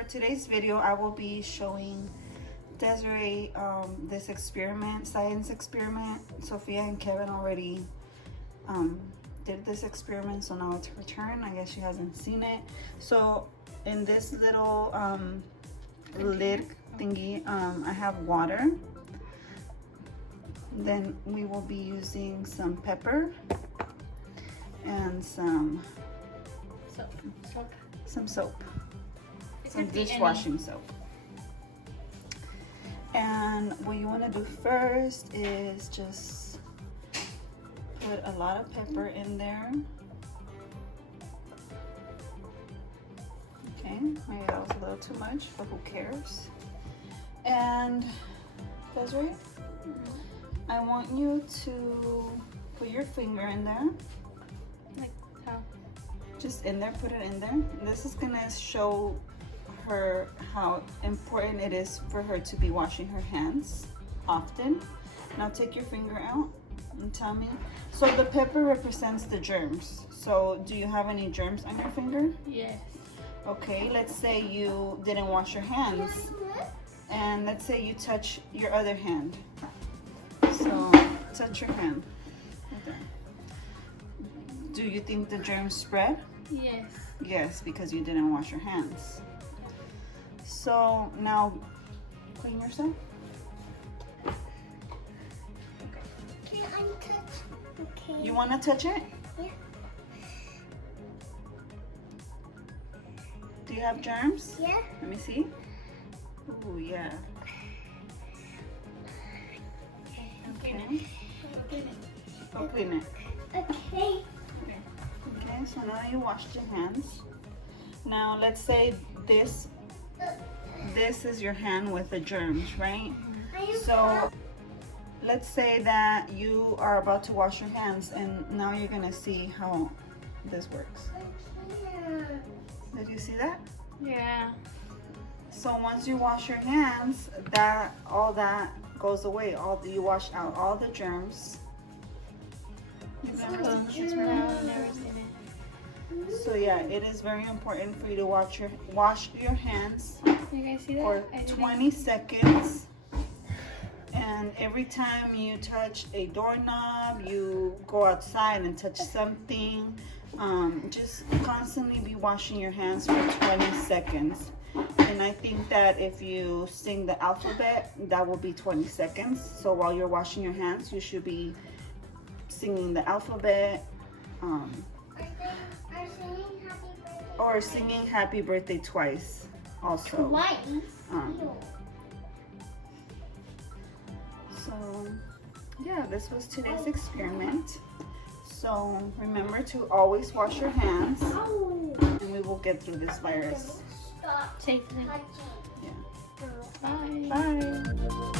for today's video, I will be showing Desiree this experiment, science experiment. Sophia and Kevin already did this experiment, so now it's her turn. I guess she hasn't seen it. So in this little lid thingy, I have water. Then we will be using some pepper and some soap, some dishwashing soap. And what you want to do first is just put a lot of pepper in there. Okay, maybe that was a little too much, but who cares? And Desiree, I want you to put your finger in there. Like how? Just in there, put it in there. This is gonna show her how important it is for her to be washing her hands often. Now take your finger out and tell me. So the pepper represents the germs. So do you have any germs on your finger? Yes. Okay, let's say you didn't wash your hands. And let's say you touch your other hand. So touch your hand. Right there. Do you think the germs spread? Yes. Yes, because you didn't wash your hands. So now clean yourself. Can I touch? Okay. You want to touch it? Yeah. Do you have germs? Yeah. Let me see. Ooh, yeah. Okay. Go clean it. Okay. Okay, so now you washed your hands. Now let's say this is your hand with the germs, right? So let's say that you are about to wash your hands, and now you're gonna see how this works. Did you see that? Yeah. So once you wash your hands, all that goes away. You wash out all the germs. I've never seen it. So yeah, it is very important for you to wash your hands You guys see that? for 20 seconds. And every time you touch a doorknob, you go outside and touch something, just constantly be washing your hands for 20 seconds. And I think that if you sing the alphabet, that will be 20 seconds. So while you're washing your hands, you should be singing the alphabet, or singing happy birthday twice also. Twice? So yeah, this was today's experiment. So remember to always wash your hands, and we will get through this virus Stop Safely. touching. Yeah. Bye. Bye.